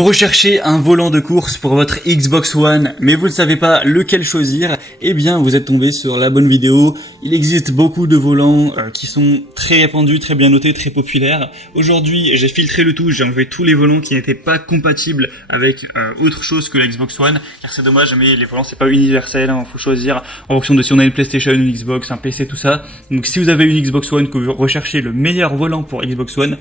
Vous recherchez un volant de course pour votre Xbox One, mais vous ne savez pas lequel choisir, eh bien vous êtes tombé sur la bonne vidéo. Il existe beaucoup de volants qui sont très répandus, très bien notés, très populaires. Aujourd'hui, j'ai filtré le tout, j'ai enlevé tous les volants qui n'étaient pas compatibles avec autre chose que la Xbox One, car c'est dommage, mais les volants c'est pas universel, hein, faut choisir en fonction de si on a une PlayStation, une Xbox, un PC, tout ça. Donc si vous avez une Xbox One, que vous recherchez le meilleur volant pour Xbox One,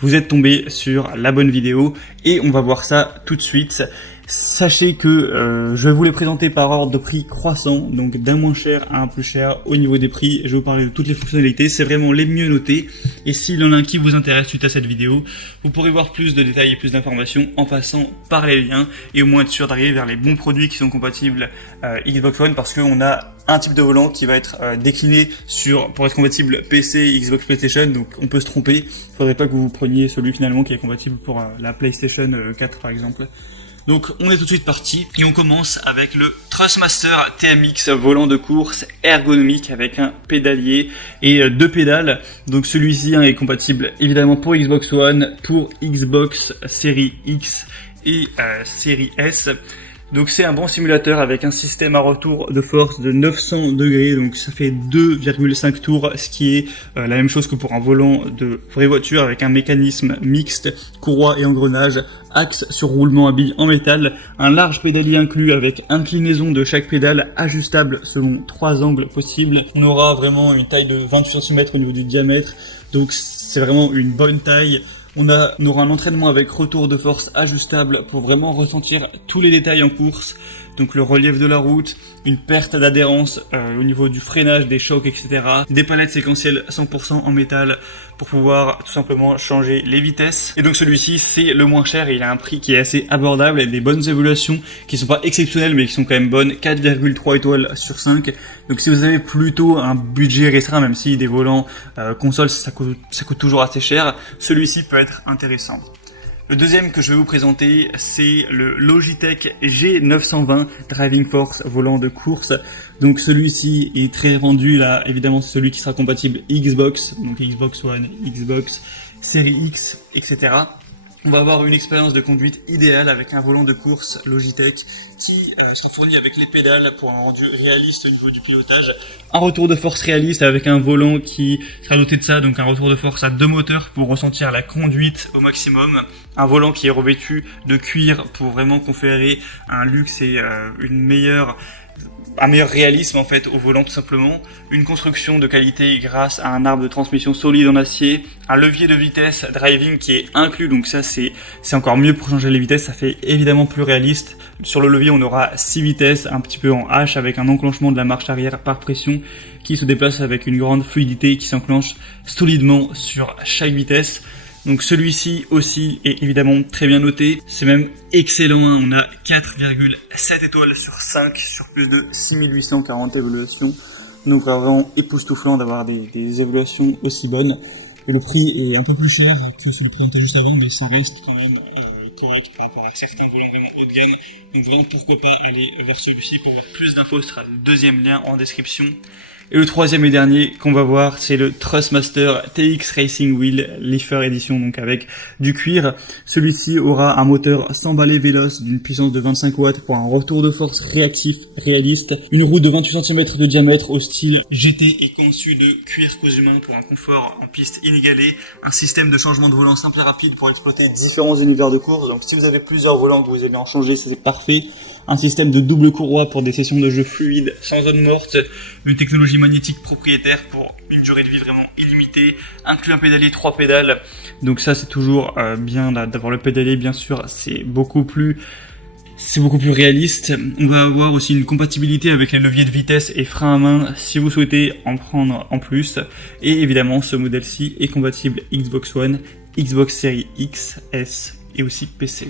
vous êtes tombé sur la bonne vidéo et on va voir ça tout de suite. Sachez que je vais vous les présenter par ordre de prix croissant, donc d'un moins cher à un plus cher au niveau des prix. Je vais vous parler de toutes les fonctionnalités, c'est vraiment les mieux notés. Et s'il y en a un qui vous intéresse suite à cette vidéo, vous pourrez voir plus de détails et plus d'informations en passant par les liens et au moins être sûr d'arriver vers les bons produits qui sont compatibles Xbox One, parce qu'on a un type de volant qui va être décliné pour être compatible PC, Xbox, PlayStation, donc on peut se tromper. Il faudrait pas que vous preniez celui finalement qui est compatible pour la PlayStation 4 par exemple. Donc on est tout de suite parti et on commence avec le Thrustmaster TMX volant de course ergonomique avec un pédalier et deux pédales. Donc celui-ci est compatible évidemment pour Xbox One, pour Xbox Series X et Series S. Donc c'est un bon simulateur avec un système à retour de force de 900 degrés, donc ça fait 2,5 tours, ce qui est la même chose que pour un volant de vraie voiture avec un mécanisme mixte, courroie et engrenage, axe sur roulement à billes en métal, un large pédalier inclus avec inclinaison de chaque pédale ajustable selon 3 angles possibles. On aura vraiment une taille de 28 cm au niveau du diamètre, donc c'est vraiment une bonne taille. On aura un entraînement avec retour de force ajustable pour vraiment ressentir tous les détails en course, donc le relief de la route, une perte d'adhérence au niveau du freinage, des chocs, etc. Des palettes séquentielles 100% en métal pour pouvoir tout simplement changer les vitesses. Et donc celui-ci c'est le moins cher et il a un prix qui est assez abordable et des bonnes évaluations qui sont pas exceptionnelles mais qui sont quand même bonnes, 4,3 étoiles sur 5. Donc si vous avez plutôt un budget restreint, même si des volants console ça coûte toujours assez cher, celui-ci peut être intéressant. Le deuxième que je vais vous présenter, c'est le Logitech G920 Driving Force volant de course. Donc celui-ci est très vendu, là évidemment c'est celui qui sera compatible Xbox, donc Xbox One, Xbox Series X, etc. On va avoir une expérience de conduite idéale avec un volant de course Logitech qui sera fourni avec les pédales pour un rendu réaliste au niveau du pilotage. Un retour de force réaliste avec un volant qui sera doté de ça, donc un retour de force à 2 moteurs pour ressentir la conduite au maximum. Un volant qui est revêtu de cuir pour vraiment conférer un luxe et un meilleur réalisme en fait au volant tout simplement, une construction de qualité grâce à un arbre de transmission solide en acier, un levier de vitesse driving qui est inclus, donc ça c'est encore mieux pour changer les vitesses, ça fait évidemment plus réaliste. Sur le levier on aura 6 vitesses, un petit peu en H avec un enclenchement de la marche arrière par pression qui se déplace avec une grande fluidité qui s'enclenche solidement sur chaque vitesse. Donc celui-ci aussi est évidemment très bien noté, c'est même excellent, on a 4,7 étoiles sur 5 sur plus de 6840 évaluations. Donc vraiment époustouflant d'avoir des évaluations aussi bonnes. Et le prix est un peu plus cher que celui présenté juste avant, mais ça reste quand même correct par rapport à certains volants vraiment haut de gamme. Donc vraiment pourquoi pas aller vers celui-ci. Pour voir plus d'infos, ce sera le deuxième lien en description. Et le troisième et dernier qu'on va voir, c'est le Thrustmaster TX Racing Wheel Leafer Edition, donc avec du cuir. Celui-ci aura un moteur 100 balais véloce d'une puissance de 25 watts pour un retour de force réactif, réaliste. Une roue de 28 cm de diamètre au style GT et conçue de cuir cause humain pour un confort en piste inégalé. Un système de changement de volant simple et rapide pour exploiter différents univers de course. Donc si vous avez plusieurs volants que vous allez en changer, c'est parfait. Un système de double courroie pour des sessions de jeu fluides, sans zone morte, une technologie magnétique propriétaire pour une durée de vie vraiment illimitée, inclut un pédalier 3 pédales, donc ça c'est toujours bien d'avoir le pédalier bien sûr, c'est beaucoup plus réaliste. On va avoir aussi une compatibilité avec les leviers de vitesse et frein à main si vous souhaitez en prendre en plus, et évidemment ce modèle-ci est compatible Xbox One, Xbox Series X, S et aussi PC.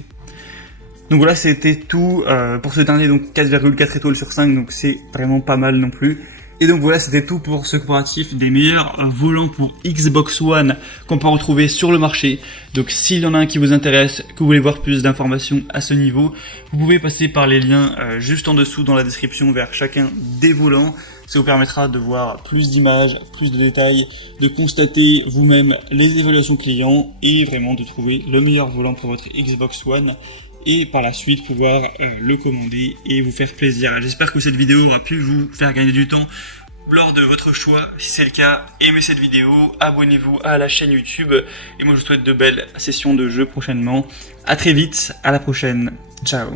Donc voilà, c'était tout pour ce dernier, donc 4,4 étoiles sur 5, donc c'est vraiment pas mal non plus. Et donc voilà, c'était tout pour ce comparatif des meilleurs volants pour Xbox One qu'on peut retrouver sur le marché. Donc s'il y en a un qui vous intéresse, que vous voulez voir plus d'informations à ce niveau, vous pouvez passer par les liens juste en dessous dans la description vers chacun des volants. Ça vous permettra de voir plus d'images, plus de détails, de constater vous-même les évaluations clients et vraiment de trouver le meilleur volant pour votre Xbox One. et par la suite pouvoir le commander et vous faire plaisir. J'espère que cette vidéo aura pu vous faire gagner du temps lors de votre choix. Si c'est le cas, aimez cette vidéo, abonnez-vous à la chaîne YouTube et moi je vous souhaite de belles sessions de jeu prochainement. À très vite, à la prochaine, ciao.